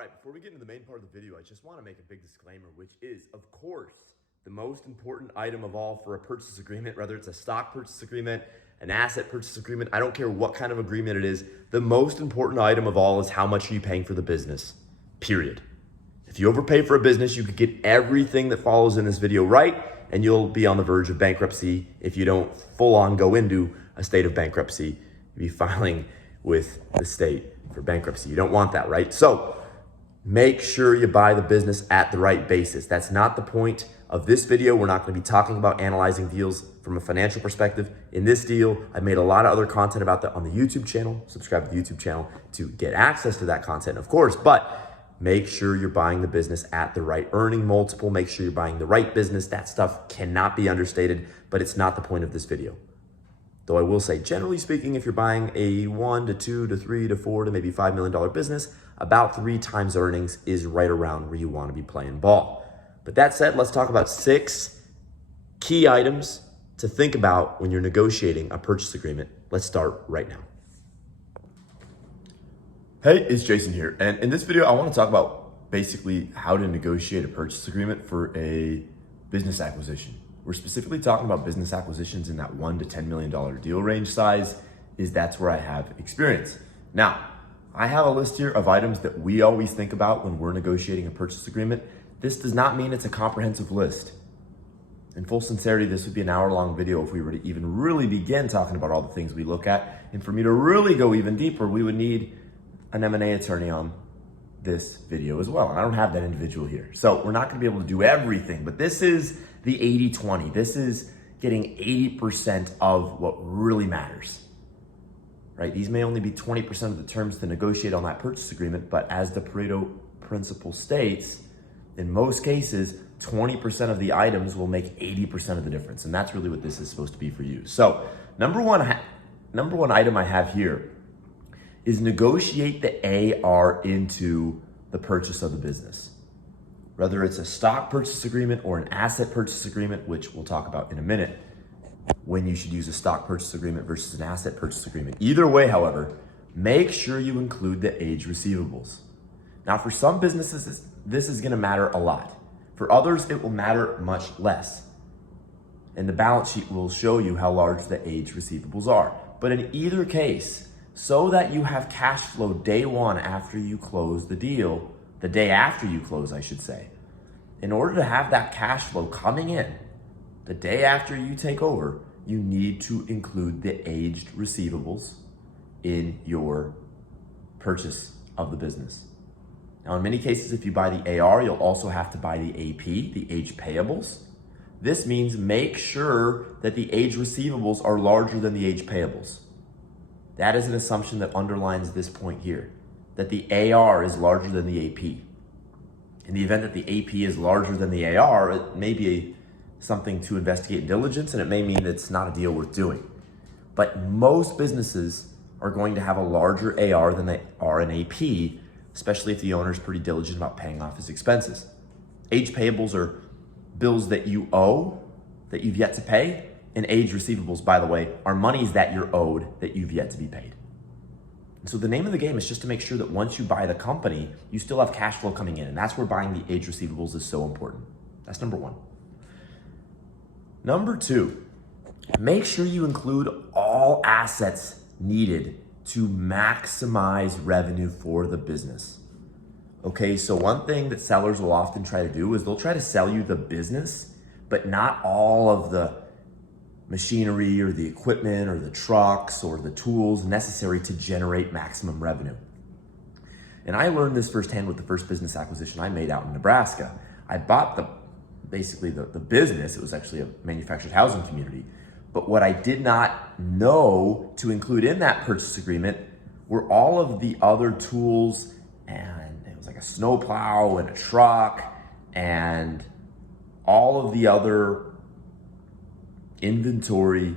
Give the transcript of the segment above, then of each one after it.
right, before we get into the main part of the video, I just want to make a big disclaimer, which is, of course, the most important item of all for a purchase agreement, whether it's a stock purchase agreement, an asset purchase agreement, I don't care what kind of agreement it is, the most important item of all is how much are you paying for the business, period. If you overpay for a business, you could get everything that follows in this video right, and you'll be on the verge of bankruptcy if you don't full on go into a state of bankruptcy. You'll be filing with the state for bankruptcy. You don't want that, right? So make sure you buy the business at the right basis. That's not the point of this video. We're not going to be talking about analyzing deals from a financial perspective. In this deal, I made a lot of other content about that on the YouTube channel. Subscribe to the YouTube channel to get access to that content, of course, but make sure you're buying the business at the right earning multiple. Make sure you're buying the right business. That stuff cannot be understated, but it's not the point of this video. Though I will say, generally speaking, if you're buying a $1 to $2 to $3 to $4 to maybe $5 million business, about 3 times earnings is right around where you want to be playing ball. But that said, let's talk about 6 key items to think about when you're negotiating a purchase agreement. Let's start right now. Hey, it's Jason here. And in this video, I want to talk about basically how to negotiate a purchase agreement for a business acquisition. We're specifically talking about business acquisitions in that $1 to $10 million deal range size, that's where I have experience. Now, I have a list here of items that we always think about when we're negotiating a purchase agreement. This does not mean it's a comprehensive list. In full sincerity, this would be an hour-long video if we were to even really begin talking about all the things we look at. And for me to really go even deeper, we would need an M&A attorney on this video as well. And I don't have that individual here. So we're not gonna be able to do everything, but this is the 80-20. This is getting 80% of what really matters, right? These may only be 20% of the terms to negotiate on that purchase agreement, but as the Pareto principle states, in most cases, 20% of the items will make 80% of the difference. And that's really what this is supposed to be for you. So number one item I have here is negotiate the AR into the purchase of the business. Whether it's a stock purchase agreement or an asset purchase agreement, which we'll talk about in a minute, when you should use a stock purchase agreement versus an asset purchase agreement. Either way, however, make sure you include the age receivables. Now, for some businesses, this is gonna matter a lot. For others, it will matter much less. And the balance sheet will show you how large the age receivables are. But in either case, so that you have cash flow day one after you close the deal, the day after you close, I should say. In order to have that cash flow coming in the day after you take over, you need to include the aged receivables in your purchase of the business. Now, in many cases, if you buy the AR, you'll also have to buy the AP, the age payables. This means make sure that the age receivables are larger than the age payables. That is an assumption that underlines this point here, that the AR is larger than the AP. In the event that the AP is larger than the AR, it may be something to investigate in diligence, and it may mean it's not a deal worth doing. But most businesses are going to have a larger AR than they are an AP, especially if the owner is pretty diligent about paying off his expenses. Age payables are bills that you owe, that you've yet to pay, and age receivables, by the way, are monies that you're owed that you've yet to be paid. And so the name of the game is just to make sure that once you buy the company, you still have cash flow coming in. And that's where buying the age receivables is so important. That's number one. Number two, make sure you include all assets needed to maximize revenue for the business. Okay, so one thing that sellers will often try to do is they'll try to sell you the business, but not all of the machinery or the equipment or the trucks or the tools necessary to generate maximum revenue. And I learned this firsthand with the first business acquisition I made out in Nebraska. I bought basically the business. It was actually a manufactured housing community. But what I did not know to include in that purchase agreement were all of the other tools, and it was like a snowplow and a truck and all of the other inventory.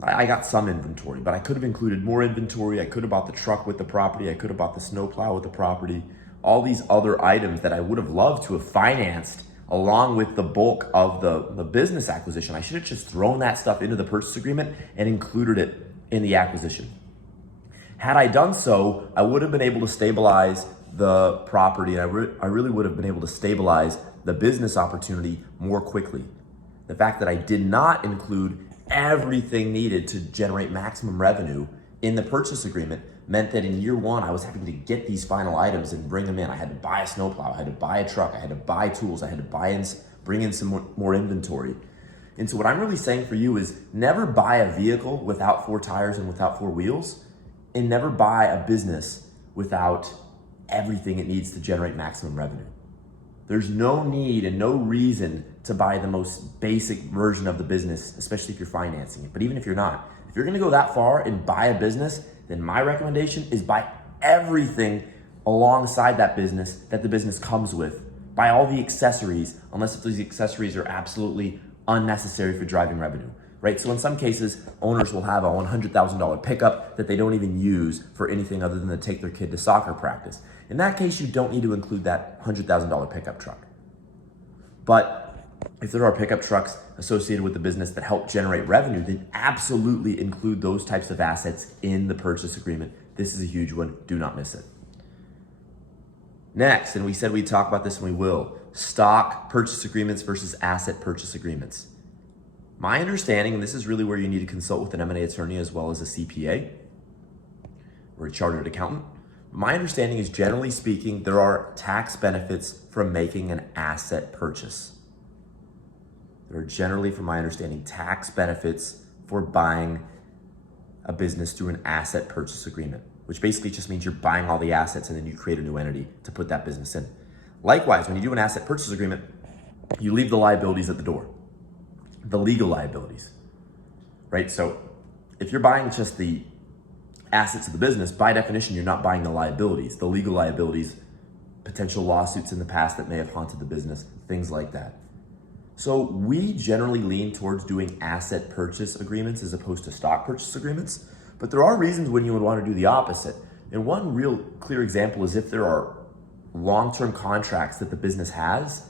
I got some inventory, but I could have included more inventory. I could have bought the truck with the property. I could have bought the snowplow with the property. All these other items that I would have loved to have financed along with the bulk of the business acquisition. I should have just thrown that stuff into the purchase agreement and included it in the acquisition. Had I done so, I would have been able to stabilize the property, and I really would have been able to stabilize the business opportunity more quickly. The fact that I did not include everything needed to generate maximum revenue in the purchase agreement meant that in year one, I was having to get these final items and bring them in. I had to buy a snowplow, I had to buy a truck, I had to buy tools, I had to bring in some more inventory. And so what I'm really saying for you is never buy a vehicle without 4 tires and without 4 wheels, and never buy a business without everything it needs to generate maximum revenue. There's no need and no reason to buy the most basic version of the business, especially if you're financing it. But even if you're not, if you're gonna go that far and buy a business, then my recommendation is buy everything alongside that business that the business comes with. Buy all the accessories, unless if these accessories are absolutely unnecessary for driving revenue, right? So in some cases, owners will have a $100,000 pickup that they don't even use for anything other than to take their kid to soccer practice. In that case, you don't need to include that $100,000 pickup truck. But if there are pickup trucks associated with the business that help generate revenue, then absolutely include those types of assets in the purchase agreement. This is a huge one. Do not miss it. Next, and we said we'd talk about this and we will, stock purchase agreements versus asset purchase agreements. My understanding, and this is really where you need to consult with an M&A attorney as well as a CPA or a chartered accountant. My understanding is, generally speaking, there are tax benefits from making an asset purchase. There are generally, from my understanding, tax benefits for buying a business through an asset purchase agreement, which basically just means you're buying all the assets and then you create a new entity to put that business in. Likewise, when you do an asset purchase agreement, you leave the liabilities at the door, the legal liabilities, right? So if you're buying just the assets of the business, by definition, you're not buying the liabilities, the legal liabilities, potential lawsuits in the past that may have haunted the business, things like that. So we generally lean towards doing asset purchase agreements as opposed to stock purchase agreements, but there are reasons when you would want to do the opposite. And one real clear example is if there are long-term contracts that the business has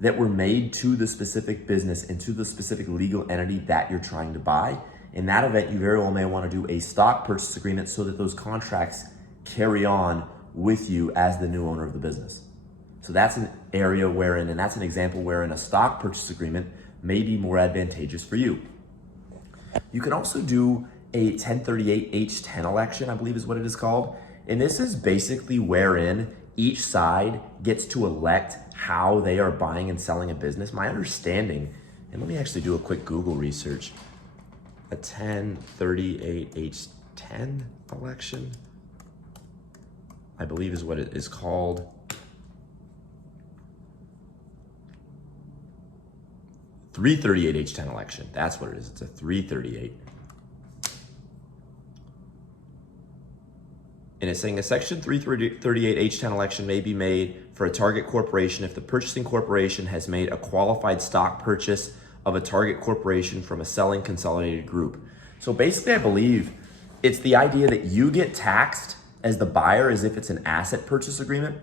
that were made to the specific business and to the specific legal entity that you're trying to buy. In that event, you very well may want to do a stock purchase agreement so that those contracts carry on with you as the new owner of the business. So that's an area wherein, and that's an example wherein a stock purchase agreement may be more advantageous for you. You can also do a 1038-H10 election, I believe is what it is called. And this is basically wherein each side gets to elect how they are buying and selling a business. My understanding, and let me actually do a quick Google research, a 1038-H10 election, I believe is what it is called. .338-H10 election, that's what it is, it's a 338. And it's saying a section 338-H10 election may be made for a target corporation if the purchasing corporation has made a qualified stock purchase of a target corporation from a selling consolidated group. So basically, I believe it's the idea that you get taxed as the buyer as if it's an asset purchase agreement,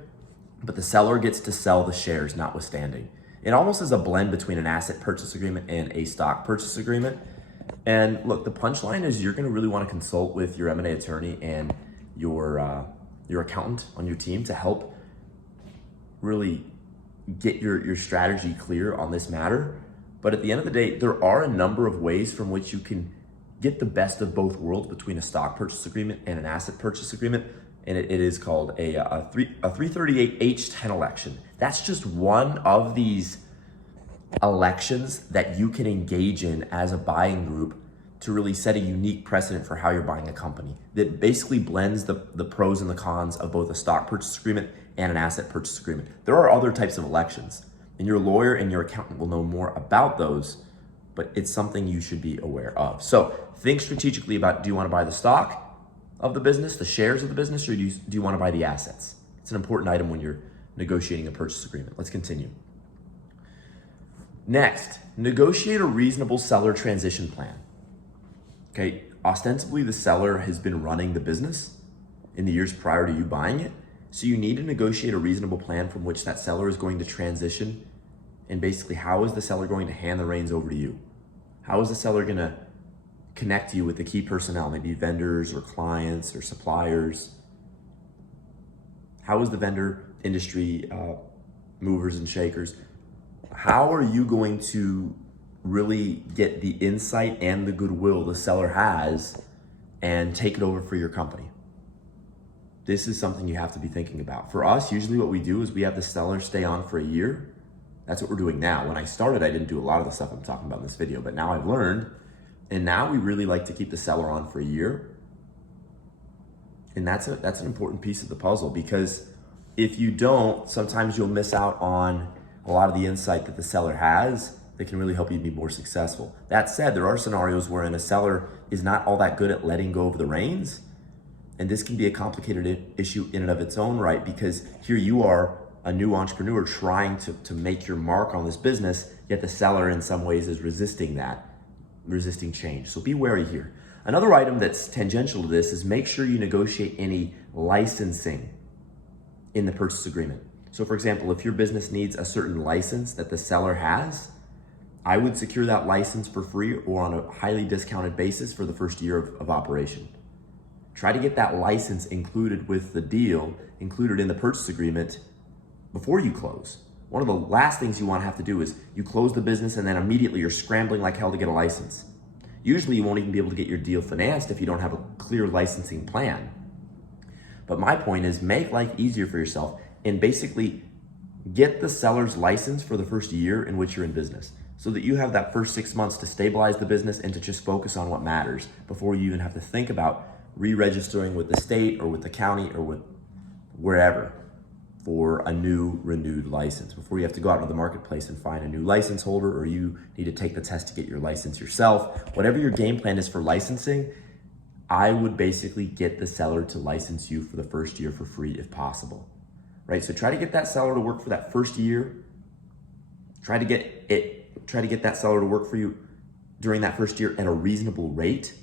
but the seller gets to sell the shares notwithstanding. It almost is a blend between an asset purchase agreement and a stock purchase agreement. And look, the punchline is you're gonna really wanna consult with your M&A attorney and your accountant on your team to help really get your strategy clear on this matter. But at the end of the day, there are a number of ways from which you can get the best of both worlds between a stock purchase agreement and an asset purchase agreement. And it is called a 338-H10 election. That's just one of these elections that you can engage in as a buying group to really set a unique precedent for how you're buying a company that basically blends the pros and the cons of both a stock purchase agreement and an asset purchase agreement. There are other types of elections, and your lawyer and your accountant will know more about those, but it's something you should be aware of. So think strategically about, do you want to buy the stock of the business, the shares of the business, or do you want to buy the assets? It's an important item when you're negotiating a purchase agreement. Let's continue. Next, negotiate a reasonable seller transition plan. Okay, ostensibly the seller has been running the business in the years prior to you buying it. So you need to negotiate a reasonable plan from which that seller is going to transition. And basically, how is the seller going to hand the reins over to you? How is the seller going to connect you with the key personnel, maybe vendors or clients or suppliers? How is the vendor industry, movers and shakers? How are you going to really get the insight and the goodwill the seller has and take it over for your company? This is something you have to be thinking about. For us, usually what we do is we have the seller stay on for a year. That's what we're doing now. When I started, I didn't do a lot of the stuff I'm talking about in this video, but now I've learned, and now we really like to keep the seller on for a year. And that's an important piece of the puzzle, because if you don't, sometimes you'll miss out on a lot of the insight that the seller has that can really help you be more successful. That said, there are scenarios wherein a seller is not all that good at letting go of the reins. And this can be a complicated issue in and of its own right, because here you are, a new entrepreneur trying to make your mark on this business, yet the seller in some ways is resisting change. So be wary here. Another item that's tangential to this is make sure you negotiate any licensing in the purchase agreement. So for example, if your business needs a certain license that the seller has, I would secure that license for free or on a highly discounted basis for the first year of operation. Try to get that license included with the deal, included in the purchase agreement before you close. One of the last things you want to have to do is you close the business and then immediately you're scrambling like hell to get a license. Usually you won't even be able to get your deal financed if you don't have a clear licensing plan. But my point is, make life easier for yourself and basically get the seller's license for the first year in which you're in business, so that you have that first 6 months to stabilize the business and to just focus on what matters before you even have to think about re-registering with the state or with the county or with wherever for a new renewed license, before you have to go out into the marketplace and find a new license holder, or you need to take the test to get your license yourself. Whatever your game plan is for licensing, I would basically get the seller to license you for the first year for free if possible, right? So try to get that seller to work for that first year. Try to get that seller to work for you during that first year at a reasonable rate.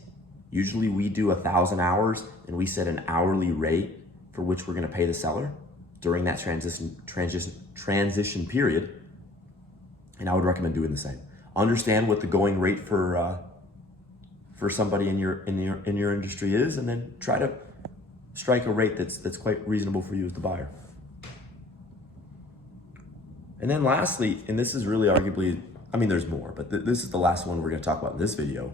Usually we do 1,000 hours and we set an hourly rate for which we're gonna pay the seller during that transition period. And I would recommend doing the same. Understand what the going rate for somebody in your industry is, and then try to strike a rate that's quite reasonable for you as the buyer. And then lastly, and this is really arguably, I mean, there's more, but this is the last one we're gonna talk about in this video,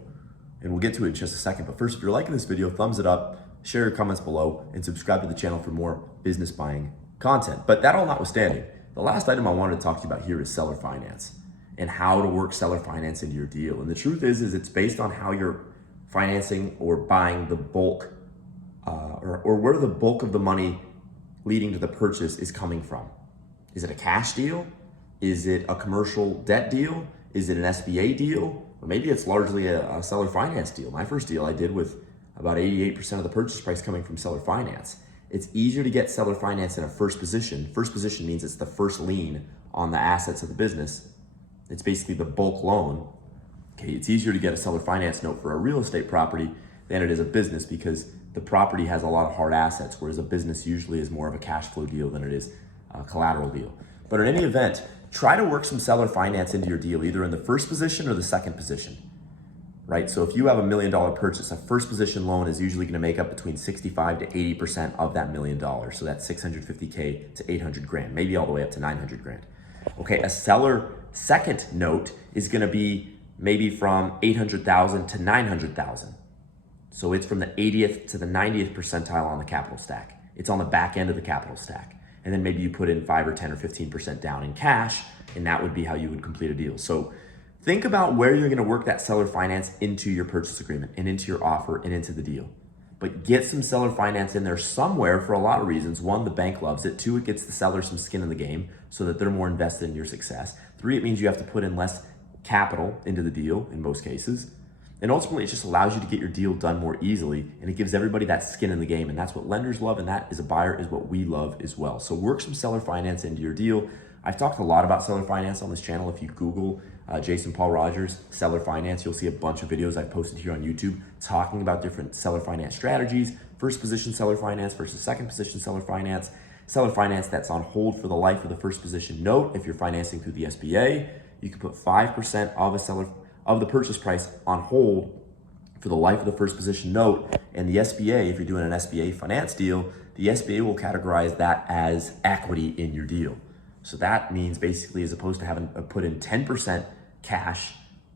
and we'll get to it in just a second. But first, if you're liking this video, thumbs it up, share your comments below, and subscribe to the channel for more business buying content. But that all notwithstanding, the last item I wanted to talk to you about here is seller finance and how to work seller finance into your deal. And the truth is it's based on how you're financing or buying the bulk, or where the bulk of the money leading to the purchase is coming from. Is it a cash deal? Is it a commercial debt deal? Is it an SBA deal? Or maybe it's largely a seller finance deal. My first deal I did with about 88% of the purchase price coming from seller finance. It's easier to get seller finance in a first position. First position means it's the first lien on the assets of the business. It's basically the bulk loan. Okay, it's easier to get a seller finance note for a real estate property than it is a business, because the property has a lot of hard assets, whereas a business usually is more of a cash flow deal than it is a collateral deal. But in any event, try to work some seller finance into your deal, either in the first position or the second position, right? So if you have $1 million purchase, a first position loan is usually gonna make up between 65 to 80% of that $1 million. So that's $650K to 800 grand, maybe all the way up to 900 grand. Okay, a seller second note is gonna be maybe from 800,000 to 900,000. So it's from the 80th to the 90th percentile on the capital stack. It's on the back end of the capital stack. And then maybe you put in 5 or 10 or 15% down in cash, and that would be how you would complete a deal. So think about where you're gonna work that seller finance into your purchase agreement and into your offer and into the deal. But get some seller finance in there somewhere for a lot of reasons. 1, the bank loves it. 2, it gets the seller some skin in the game so that they're more invested in your success. 3, it means you have to put in less capital into the deal in most cases. And ultimately, it just allows you to get your deal done more easily, and it gives everybody that skin in the game. And that's what lenders love, and that, as a buyer, is what we love as well. So work some seller finance into your deal. I've talked a lot about seller finance on this channel. If you Google Jason Paul Rogers, seller finance, you'll see a bunch of videos I've posted here on YouTube talking about different seller finance strategies, first position seller finance versus second position seller finance that's on hold for the life of the first position note. If you're financing through the SBA, you can put 5% of the purchase price on hold for the life of the first position note. And the SBA, if you're doing an SBA finance deal, the SBA will categorize that as equity in your deal. So that means basically, as opposed to having to put in 10% cash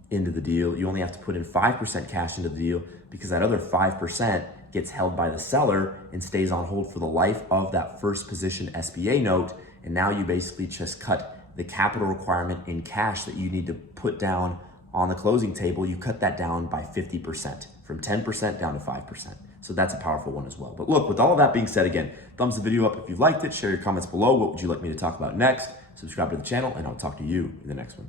into the deal, you only have to put in 5% cash into the deal, because that other 5% gets held by the seller and stays on hold for the life of that first position SBA note. And now you basically just cut the capital requirement in cash that you need to put down on the closing table. You cut that down by 50%, from 10% down to 5%. So that's a powerful one as well. But look, with all of that being said, again, thumbs the video up if you liked it, share your comments below. What would you like me to talk about next? Subscribe to the channel, and I'll talk to you in the next one.